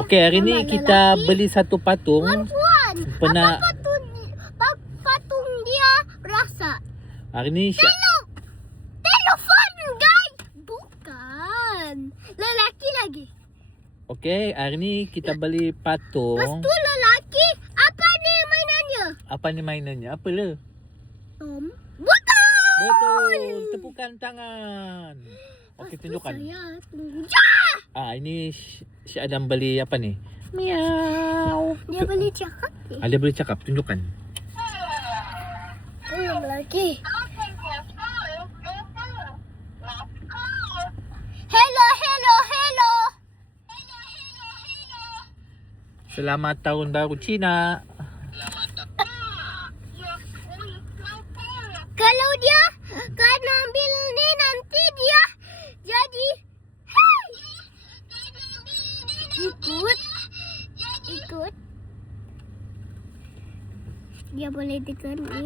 Okey, hari ni kita beli satu patung. Puan, Pernah apa patung dia rasa? hari ni Telefon, guys. Bukan. Lelaki lagi. Okey, hari ni kita beli Lepas patung. tu lelaki, apa ni mainannya? Apa ni mainannya? Apa le? Betul. Betul. Tepukan tangan. Okey, tunjukkan. Saya tunggu. Ini si Adam beli apa ni? Miau. Dia boleh cakap ni. Dia boleh cakap, tunjukkan. Belum lagi. Hello, hello, hello. Selamat tahun baru Cina. Kalau dia kan ambil ni nanti dia jadi ikut dia boleh tekan ni.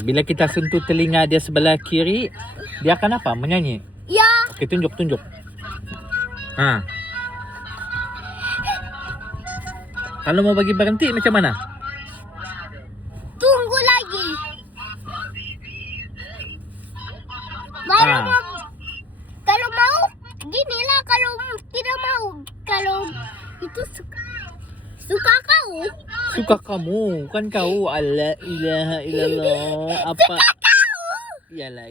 Bila kita sentuh telinga dia sebelah kiri, dia akan apa? Menyanyi. Ya, Okey, tunjuk. Kalau mau bagi berhenti macam mana? tunggu lagi. Baru mau, kalau mau ginilah, kalau tidak mau, kalau itu suka kau. Suka kamu, kan kau. Allah ilaha illallah. Apa? Suka kau. Iyalah.